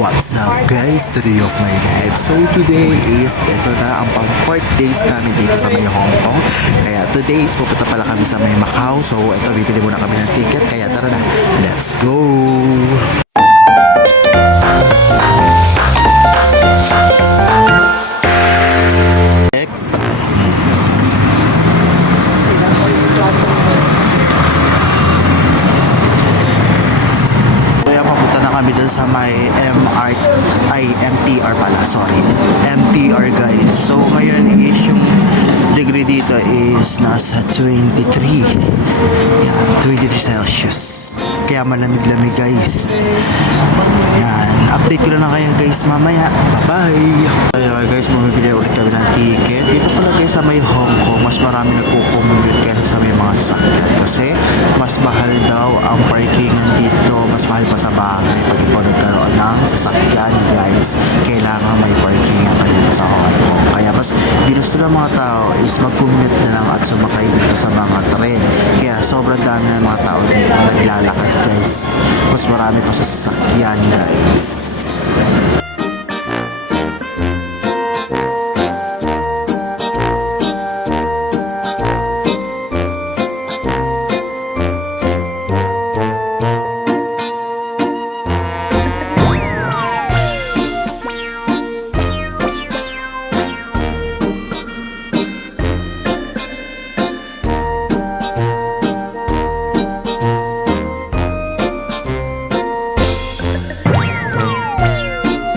What's up guys, today of my life. So today is, ito na ang pang 4 days namin dito sa may Hong Kong. Kaya today is pupunta pala kami sa may Macau. So ito, bibili muna kami ng ticket. Kaya tara na, let's go! Kami dun sa may MTR pala, sorry, MTR guys. So ngayon is yung degree dito is nasa 23, yan, 23 Celsius, kaya malamig-lamig guys. Yan, update ko na lang kayo guys mamaya. Bye bye. Ayun guys, bumibili ulit kami ng ticket dito pala guys sa may Hong Kong. Mas marami nagko-commute kaysa sa may mga sasakyan kasi mas mahal daw ang parkingan dito, mas mahal pa sa bahay. Pag ikaw nagkaroon ng sasakyan guys, kailangan may parkingan ka dito sa Hong Kong. Kaya mas ginusto ng mga tao is mag-commute na lang at sumakay dito sa mga tren. Kaya sobrang dami ng mga tao dito naglalakad guys. Mas marami pa sa sasakyan guys.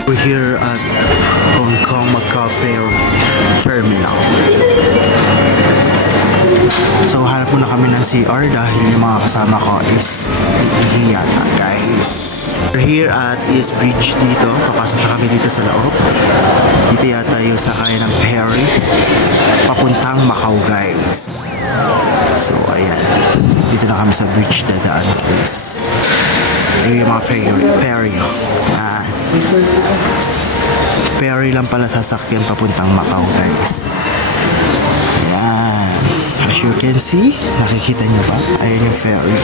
We're here at Hong Kong Macau Ferry Terminal. So hanap muna kami ng CR dahil yung mga kasama ko is iihiyan na guys. We're here at East Bridge dito. Papasok na kami dito sa loob. Dito yata yung sakay ng ferry papuntang Macau guys. So ayan, dito na kami sa bridge dadaan guys. Yung mga ferry. Ferry lang pala sasakyan papuntang Macau guys. Ayan, as you can see, nakikita nyo ba? Ayan yung ferry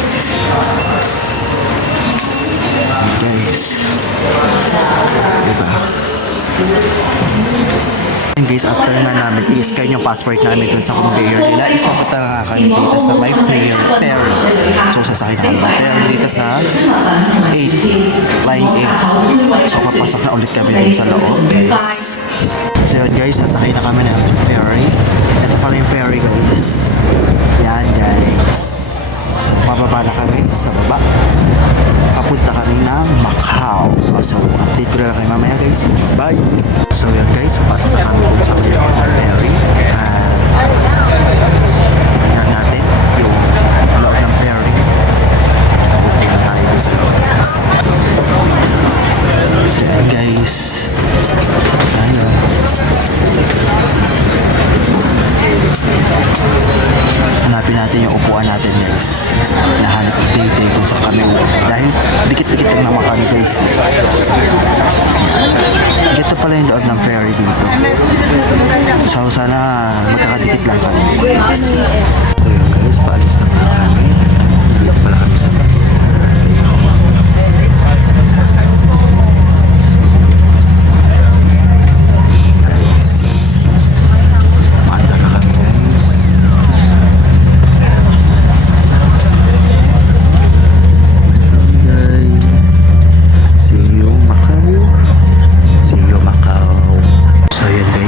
guys, diba? And guys, after nga namin i-scan yung passport namin dun sa conveyor nila, is papunta na nga kami dito sa may ferry. So sasakay na kami ng ferry dito sa 8, line 8. So papasok na ulit kami dun sa loob guys. So yun guys, sasakay na kami ng ferry. Ito pala yung ferry guys. Yan guys. So pababa na kami sa baba. Papunta kami ng Macau. So update ko na lang kayo mamaya guys. Bye! So yan guys, pasok na kami dun sa may ferry. Tignan natin yung loob ng ferry. Pupunta na tayo dun sa loob guys. So yan guys, ayan. Hanapin natin yung upuan natin guys. Nahanap ang day kung saan kami upo. Dahil dikit-dikit lang naman kami guys. Ito pala yung loob ng ferry dito. So sana magkakadikit lang kami guys. So yun guys, paalis na nga kami. Nandito pala kami sa ferry.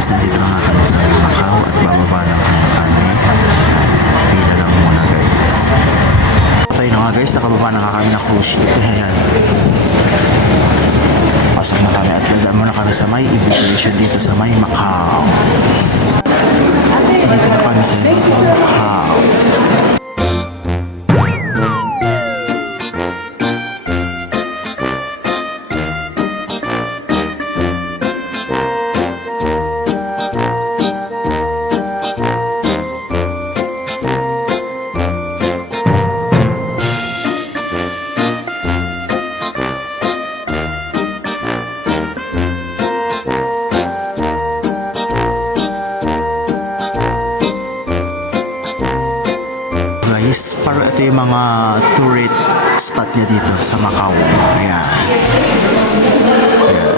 Nandito na nga kami sa Macau at bababa na kami. Pila lang muna guys. Tayo na nga guys, nakababa na nga kami na cruise ship. Ayan. Pasok na kami at dadaan muna kami sa may immigration dito sa may Macau. Dito na kami sa Macau. guys, parang ito yung mga tourist spot niya dito sa Macau. Ayan. Ayan.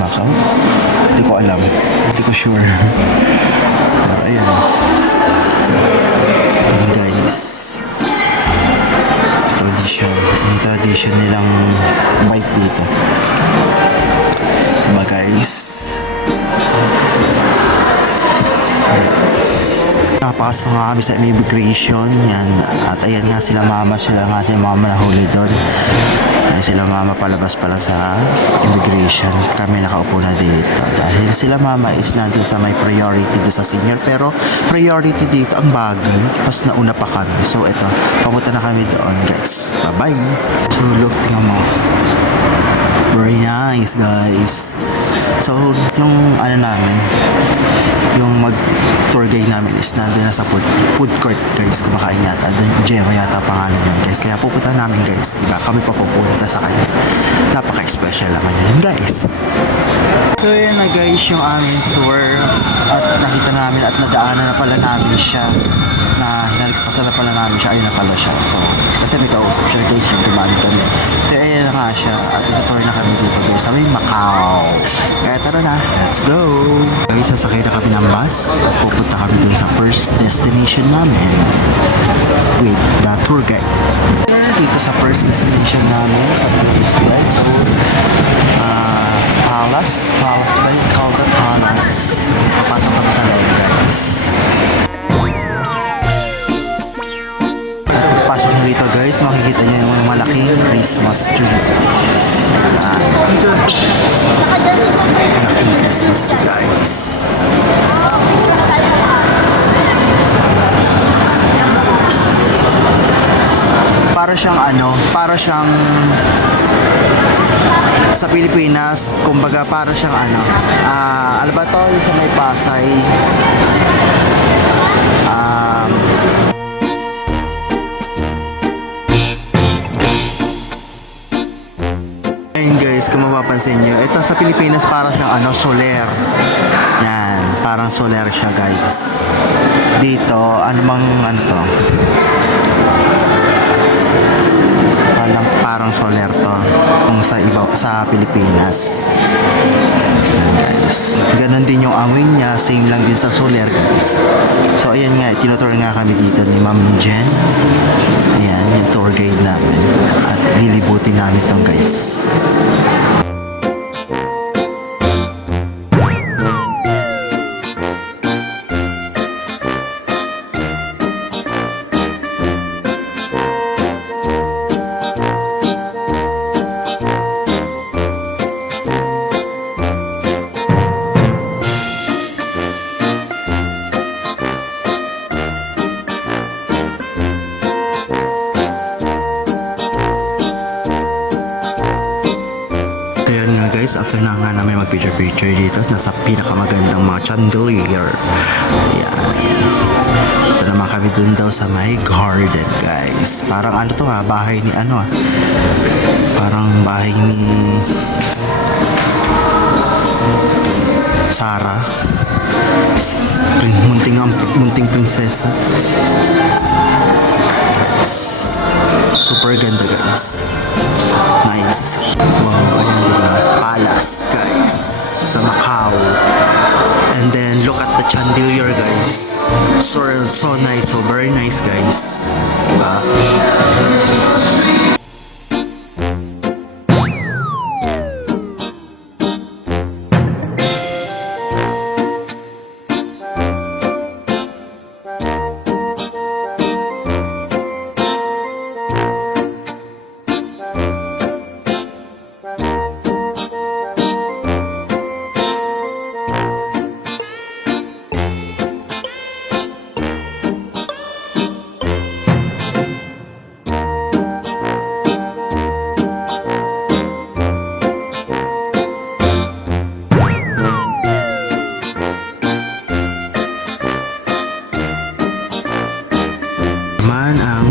Macau. Hindi ko alam. Hindi ko sure. Pero ayan. Ayan guys. Tradition. Yung tradition nilang bike dito. Diba guys? Napasok nga kami sa immigration yan, at ayan nga sila mama, sila nga ating mama na huli doon. Ayan sila mama, palabas pa lang sa immigration, kami nakaupo na dito dahil sila mama is nandun sa may priority doon sa senior, pero priority dito ang bagay, pas nauna pa kami. So ito, papunta na kami doon guys, bye bye. So look, tingnan mo, very nice guys. So yung ano namin, yung mag-tour guide namin is nandun na sa food court guys, kumakain yata doon, Gemma yata pangalan yun guys, kaya pupunta namin guys, diba kami papupunta sa kanya, napaka-special naman yun guys. So yun na guys yung aming tour, at nakita namin at nadaanan na pala namin siya, na hinalpasan na pala namin siya, ayun na pala siya. So kasi may kausap siya guys, yung dumami kami, so ayun na nga siya, at itutour na kami dito guys sa may Macau. Kaya tara na, let's go guys. Sasakay na kami ng bus at pupunta kami dun sa first destination namin with the tour guide. Dito sa first destination namin sa tourist guide, so Palace ba yung called the Palace? Papasok kami sa loob guys. Pasok na dito guys, makikita nyo yung malaking Christmas tree. Malaking Christmas tree guys. Para siyang ano, para siyang sa Pilipinas, kumbaga para siyang ano, ano ba to, sa may Pasay, ayun guys, kung mapapansin nyo, ito sa Pilipinas para siyang ano, soler. Yan, parang soler siya guys. Dito, ano bang ano to, parang soler to kung sa iba sa Pilipinas. Ayan guys, ganun din yung amoy niya, same lang din sa soler guys. So ayan nga, tinutour nga kami dito ni Ma'am Jen. Ayan yung tour guide namin, at lilibutin namin tong guys. After na nga namin mag-picture dito, nasa pinakamagandang mga chandelier. Ayan. Ito naman kami dun daw sa may garden guys. Parang ano to ha, bahay ni ano, parang bahay ni Sarah, munting prinsesa. Super ganda guys. Nice. Wow, ayan diba? Palace guys sa Macau. And then look at the chandelier guys. So nice, so very nice guys. Diba?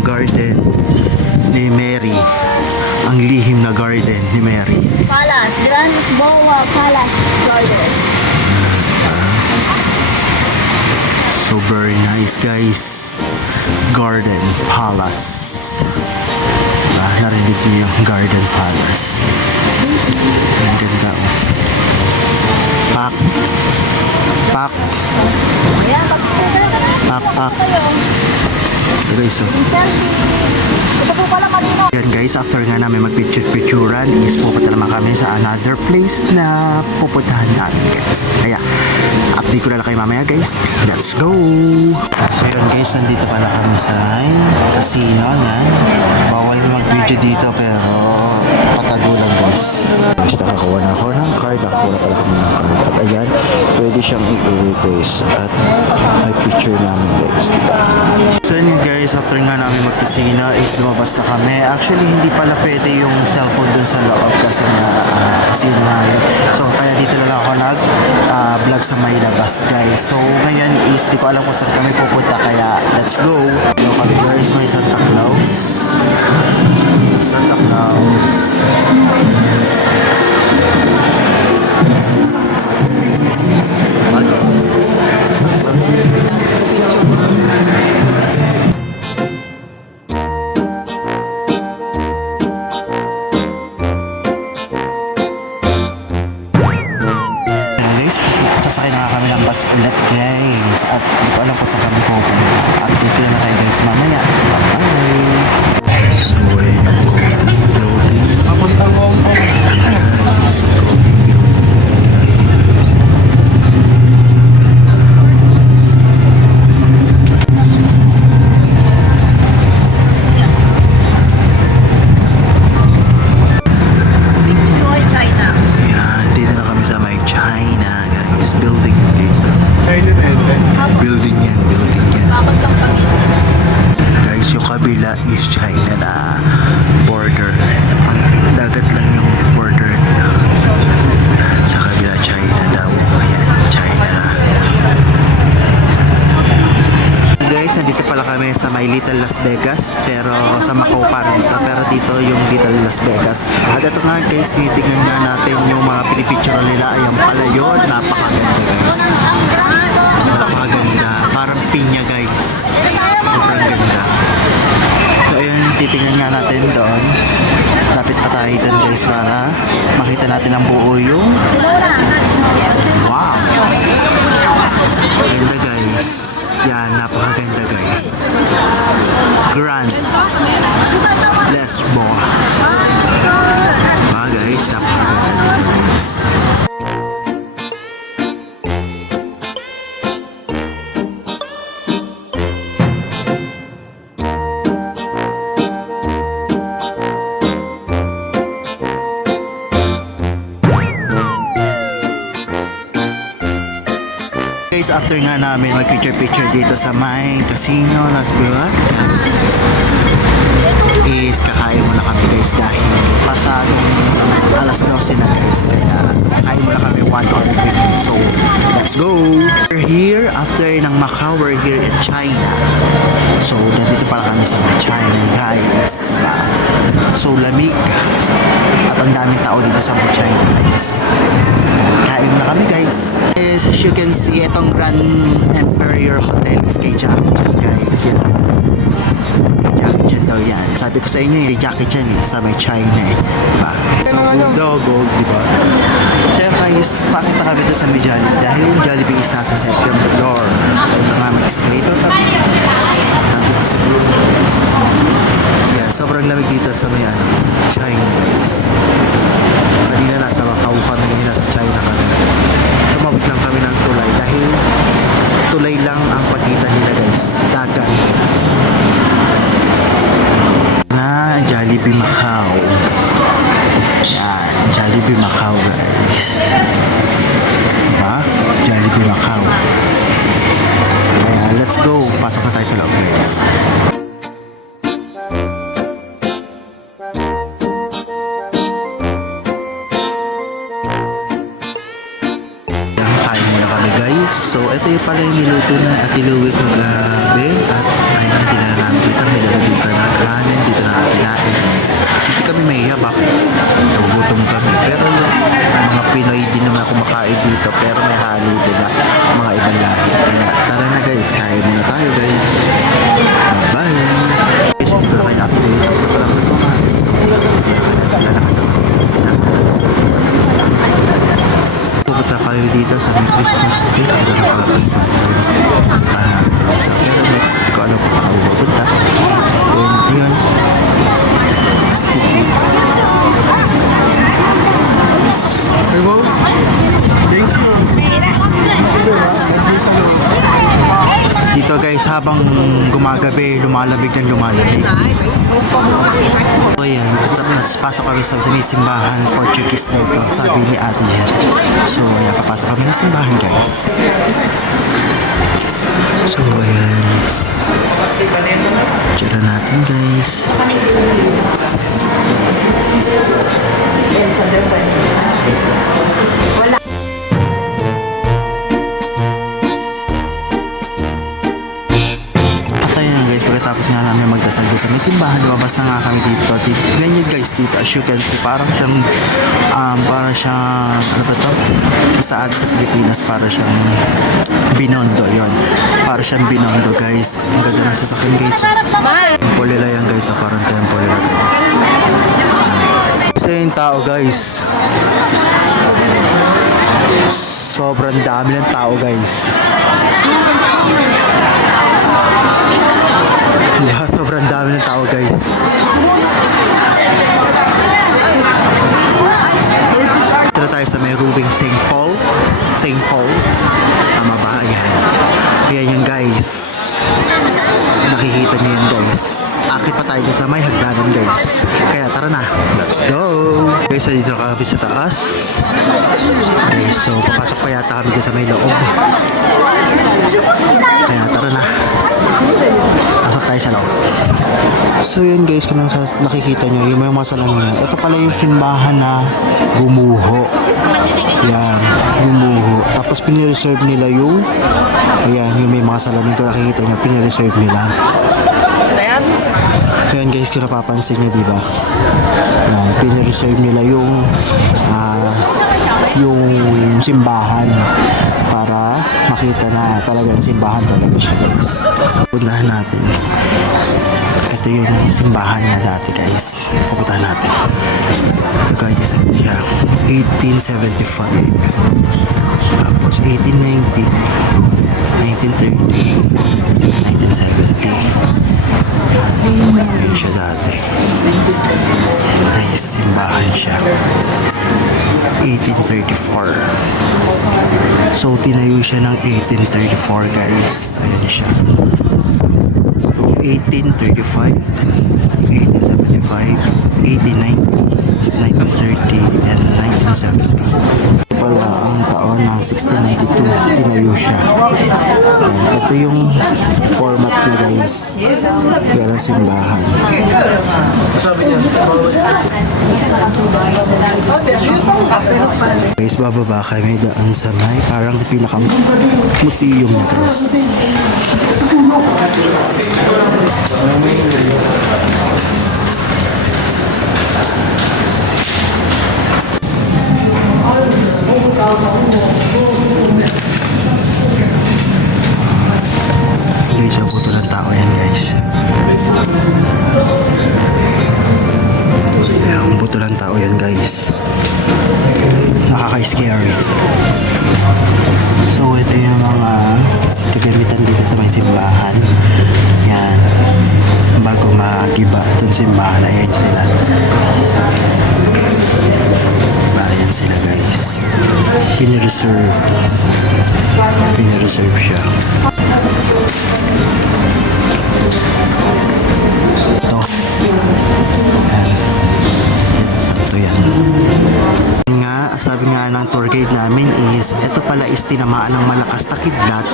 Garden ni Mary, ang lihim na garden ni Mary. Palace, Grand Lisboa Palace Garden. So very nice guys. Garden Palace. Narinig niyo yung Garden Palace. Ang ganda. Pak. Pak. Ayan, pag-picture ka na. Pak, pak. Guys, so. Ito po pala kanino. Yan guys, after nga namin mag-picture-picturean is pupunta naman kami sa another place na pupuntahan namin guys. Kaya, update ko na lang kayo mamaya guys. Let's go! So yun guys, nandito pala kami sa casino yan. Bawal mag-video dito pero patago lang guys. Nakakuha na ako ng card. Nakakuha pala kami ng card. At ayan, pwede siyang i-uwi guys. At may picture namin guys. Diba? So yun guys, after nga namin mag-casino is lumabas na kami. Actually, hindi pala pwede yung cellphone dun sa loob kasi na casino nga yun. So kaya dito na lang ako nag-vlog sa may labas guys. So ngayon is di ko alam kung saan kami pupunta kaya let's go. Hello kami guys, may Santa Claus. Santa Claus. Sasakay na nga kami ng bus ulit guys at di ko alam kung saan kami pupunta. Update ko na kayo guys mamaya. Bye bye. Papuntang Hong Kong. Joy China. Ayan, dito na kami sa may China guys. Building yan guys. Building yan. Bakit lang kami? Guys, yung kabila is China na border. Ang dagat lang yung border nila. Sa kabila, China daw. Ayan, China na. Guys, nandito pala kami sa may Little Las Vegas. Pero sa Macau pa rin ito. Pero dito yung Little Las Vegas. At ito nga guys, tinitignan nga natin yung mga pinipicture nila. Ayan pala yun. Napakaganda guys. Napakaganda. Parang pinya guys. Sobrang ganda. So ayun, titingnan nga natin doon. Lapit pa tayo doon guys para makita natin ang buo yung wow! Ganda guys. Yan, napakaganda guys. Grand Lesbo. Guys, napakaganda din guys. Guys, after nga namin mag-picture dito sa may casino, is kakain muna kami guys dahil pasadong alas 12 na guys, kaya kakain muna kami 1 hour break. So let's go! We're here after ng Macau, we're here in China. So nandito pala kami sa China guys, diba? So lamig at ang daming tao dito sa China guys. Kain muna kami guys. As you can see, itong Grand Emperor Hotel is kay Jackie Chan guys. Yan. Kay Jackie Chan daw yan. Sabi ko sa inyo kay Jackie Chan sa may China eh. Diba? So gold, diba? Kaya guys, pakita kami doon sa may Jollibee. Dahil yung Jollibee is nasa second floor. Ito nga mag-escalator kami. Nandito sa group. Yeah, sobrang lamig dito sa may China guys. Kanina nasa Macau kami, ngayon nasa China kami. Tumawid lang kami ng tulay dahil tulay lang ang pagitan nila guys. Dagat. Na Jollibee Macau. Yan, Jollibee Macau guys. Diba? Jollibee Macau. Kaya let's go. Pasok na tayo sa loob guys. So, ito yung pala yung niluto na at iluwit ng gabi. At ayun na, dinala namin dito. May dala dito na kanin. Dito na kinain. Hindi kami mahiya. Bakit? Nagugutom kami. Pero yung mga Pinoy din naman kumakain dito. Pero may halo din na mga ibang lahi. Kaya tara na guys. Kain muna tayo guys. Bye! Guys, ito na kayo update. Tapos pala ko ito nga. Pupunta kami dito habang gumagabi, lumalamig ng lumalamig. So ayan, tapos pasok kami sa may simbahan, Portuguese na ito, sabi ni Ate Jen. So ayan, papasok kami ng simbahan guys. So ayan, tira natin guys. At ayun guys, pagkatapos nga namin magdasal doon sa may simbahan, lumabas na nga kami dito. Tignan nyo guys dito, as you can see, parang siyang, ano ba to? Sa Pilipinas, para siyang Binondo, yon. Para siyang Binondo guys. Ang ganda ng sasakyan guys. Temple nila yan guys, parang temple nila guys. Kasi yung tao guys, sobrang dami ng tao guys. Yeah, sobrang dami ng tao guys. Dito tayo sa may rubing St. Paul. St. Paul. Tama ba? Ayan. Ayan yung guys. Nakikita niyo yun guys. Akit pa tayo sa may hagdanan guys. Kaya tara na. Let's go! Guys, dito na kami sa taas. Okay, so papasok pa yata kami doon sa may loob. Kaya tara na. Pasok tayo sa loob. So yun guys, kung nakikita nyo, yung mga salamin. Ito pala yung simbahan na gumuho. Yan, gumuho. Tapos pinireserve nila yung, ayan, yung may mga salamin ko nakikita nyo, pinireserve nila. Ayan guys, kung napapansin nyo, diba? Yan, pinireserve nila yung simbahan para makita na talagang simbahan talaga siya guys. Puntahan natin. Ito yung simbahan niya dati guys. Pupuntahan natin. Ito guys, ito siya. 1875. Tapos 1890, 1930, 1970. Yan siya dati. Nice, simbahan siya. 1834. So, tinayo siya ng 1834 guys. Ayan siya. So, 1835, 1875, 1890, 1930, and 1970. Pala ang taon ng 1692, tinayo siya. Ayan, ito yung format niya guys. Yan ang simbahan. Guys, bababa kami daan sa may parang pinakang museum na guys. Guys, ang puto ng tao yan guys. Ang puto ng tao yan guys. Nakaka-scary. So ito yung mga kagamitan dito sa may simbahan. Yan. Bago magiba itong simbahan, ayan sila. Ayan sila guys. Pinireserve siya. Ito. Ayan. Sakto yan. Sabi nga ng tour guide namin is ito pala is tinamaan ng malakas na kidlat,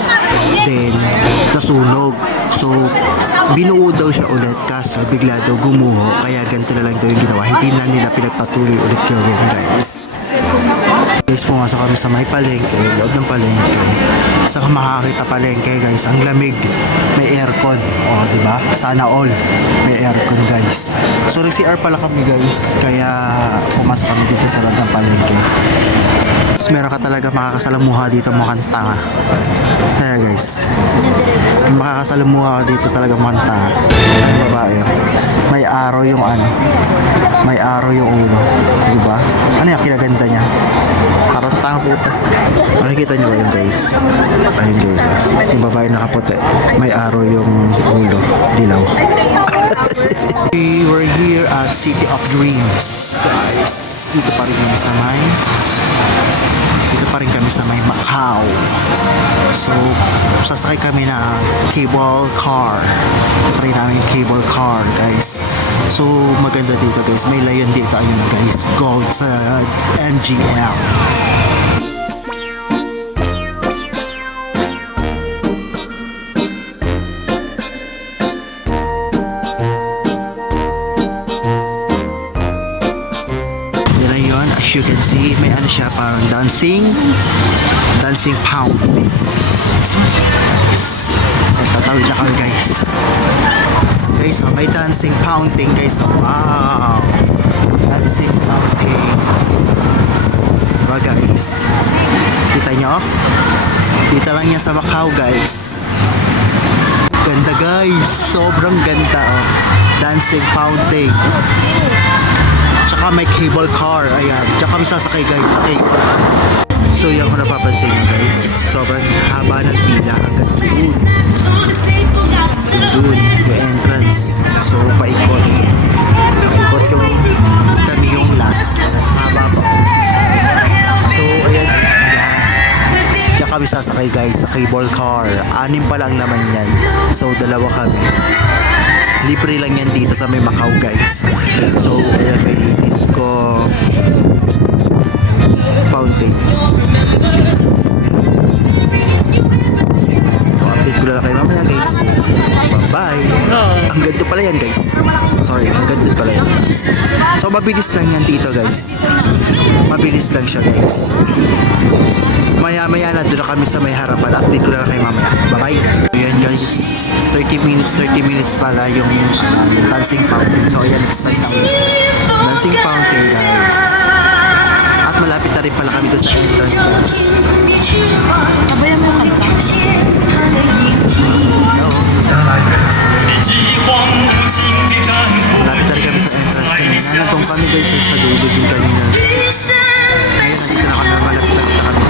then nasunog. So binuo daw siya ulit kaso bigla daw gumuho, kaya ganito na lang daw yung ginawa. Hindi na nila pinagpatuloy ulit gawin guys. Guys, pumasok kami sa may palengke, loob ng palengke. Saka makakita palengke guys, ang lamig, may aircon. O diba? Sana all may aircon guys. So nag-CR pala kami guys, kaya pumasok kami dito sa loob ng palengke. Tapos meron ka talaga makakasalamuha dito, mukhang tanga. Kaya guys, makakasalamuha ka dito talaga mukhang tanga. Babae, may araw yung may araw yung ulo, diba? Ano yung kinaganda niya? Harot tanga puta. Makikita niyo ba yun guys? Ayun guys, yung babae nakaputi, may araw yung ulo, dilaw. We were here at City of Dreams guys. Dito pa rin sa may dito pa rin kami sa may Macau. So, sasakay kami ng cable car. Try namin yung cable car, guys. So, maganda dito, guys. May layon dito. Ayun, guys. Gold sa MGL. Yan na yun. As you can see, may ano siya, parang dancing pound. Tatawid na kami, guys. Guys, oh, may dancing fountain, guys. Oh, wow! Dancing fountain. Diba, guys? Kita nyo? Dito lang yan sa Macau, guys. Ganda, guys. Sobrang ganda, oh. Dancing fountain. Tsaka may cable car. Ayan. Tsaka kami sasakay, guys. Okay. So, yan kung napapansin nyo, guys. Sobrang haba ng pila hanggang doon. Doon, yung entrance. So, paikot. Paikot yung kami yung lot. Haba pa. So, ayan. Diyan kami sasakay, guys, sa cable car. 6 pa lang naman yan. So, 2 kami. Libre lang yan dito sa may Macau, guys. So, ayan, may disco fountain. Update ko lang kayo mamaya, guys. Bye-bye. Hanggang doon pala yan, guys. Sorry, hanggang doon pala yan, guys. So, mabilis lang yan dito, guys. Mabilis lang siya, guys. Maya-maya na doon na kami sa may harapan. Update ko lang kayo mamaya. Bye-bye. Ayan, guys. 30 minutes pala yung dancing fountain. So, ayan, dancing fountain, guys. At malapit na rin pala kami doon sa entrance, guys. Sabayan mo yung kanta. Malapit na rin kami sa entrance kanina. Nandun kami, guys, sa dulo din kanina. Ngayon, nandito na kami. Malapit na kami.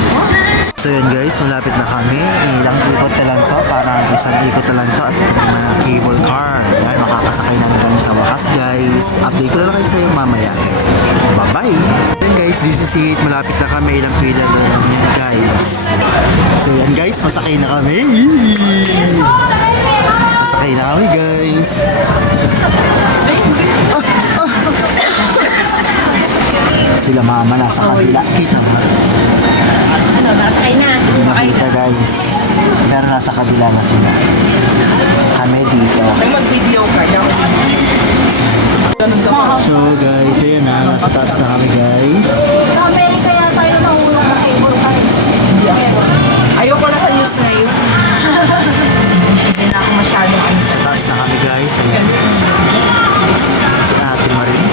So yun, guys, malapit na kami. Ilang ikot na lang to. Parang isang ikot na lang to. At ito naman ang cable car. Yan, makakasakay na kami sa wakas, guys. Update ko na lang kayo sa iyo mamaya, guys. Bye-bye! Yan, guys, this is it. Malapit na kami. Ilang pila na lang yan, guys. So yan, guys, masakay na kami. Masakay na kami, guys. Sila mama nasa kabila. Kita mo. Nasakay na. Nakita, guys. Pero nasa kabila na sila. Kami dito. Mag-video ka daw. So guys, ayan na. Nasa taas na kami, guys. Sa Amerika yan tayo nahulog na cable car. Ayoko na sa news ngayon. Hindi na ako masyadong ano. Sa taas na kami, guys. Ayan. Si Ate Marie.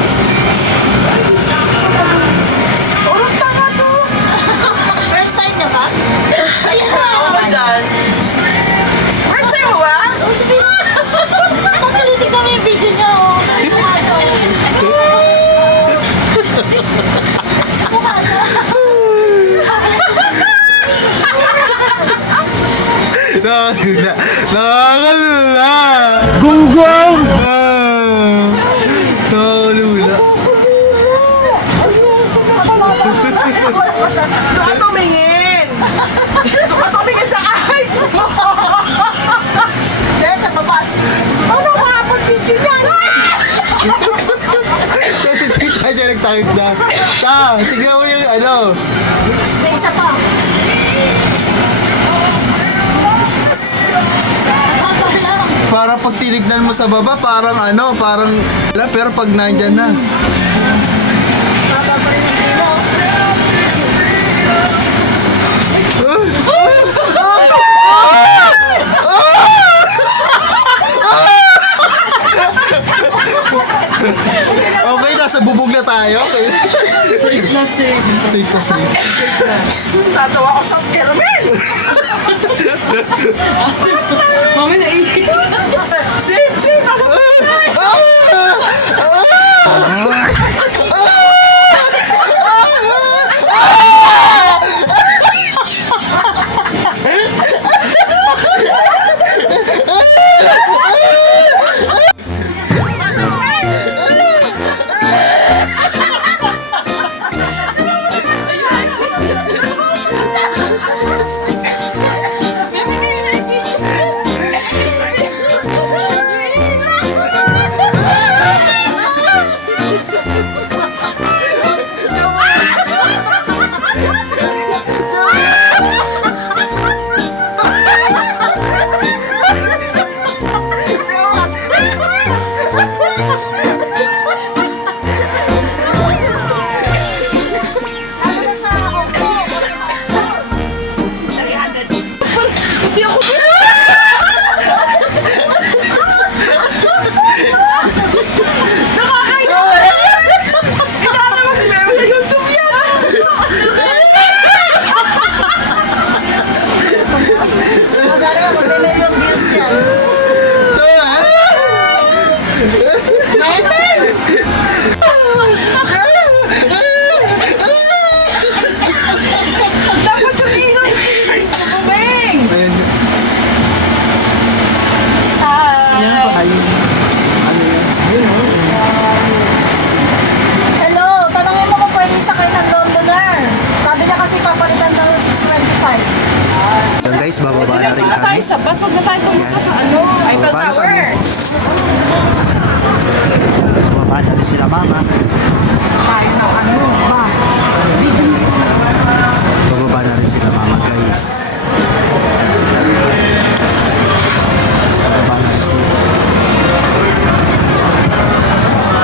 Urong tanga to. First time niya ba? Ayun na. Ako dyan. First time mo ba? Patulitin kami yung video niya, oh. Sabi mo nga daw. Mukha daw. Nakakalula. Nakakalula. Gunggong! Nakakalula. Doon ka tumingin. Doon ka tumingin sa eyes mo. Dahil sa baba. Ano makapag video niyan? Kasi tita niya nag-type na. Tignan mo yung ano. May isa pa. Baba lang. Para pag tinignan mo sa baba, parang ano, parang... Pero pag nandyan na. Baba pa rin yung kilo. Okay, nasa bubog na tayo. Okay. Safe na safe. Safe na safe. Tatawa ako sa caramel. Mami naiiyak. Safe, safe. Ako Dapat yung ilon si Bubeng! Ayan. Yan pa kayo. Hello, tanongin mo kung pwede sakay ng Londoner. Sabi niya kasi papalitan daw 625. Ayan guys, bababa na rin Diretso na tayo kami. sa bus. Huwag na tayo pumunta sa ano, Eiffel Bababa na Tower. kami. Bababa na rin sila mama. Tayo ng ano, bus. Bababa na rin sila mama guys. Bababa na rin sila.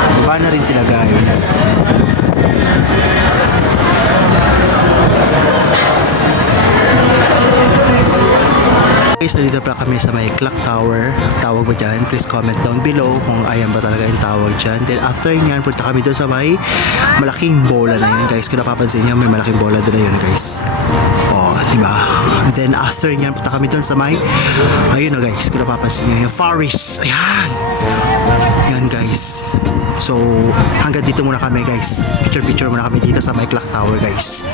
Bababa na rin sila guys. Guys, nandito pala kami sa may clock tower. Tawag mo dyan, please comment down below kung ayan ba talaga yung tawag dyan. Then after nyan, punta kami doon sa may malaking bola na yun guys. Kung napapansin nyo, may malaking bola doon na yun guys. Oh, diba? And then after nyan, punta kami doon sa may, ayun na guys, kung napapansin nyo, yung forest. Ayan! Ayan guys. So, hanggang dito muna kami guys. Picture muna kami dito sa may clock tower guys.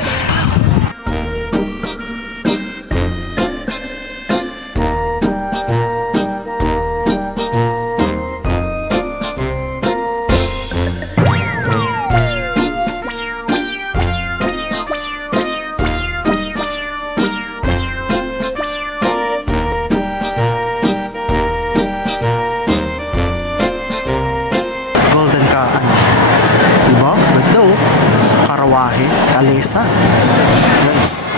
Golden ka, ano? Diba? Ganda oh. Karawahe, kalesa. Guys.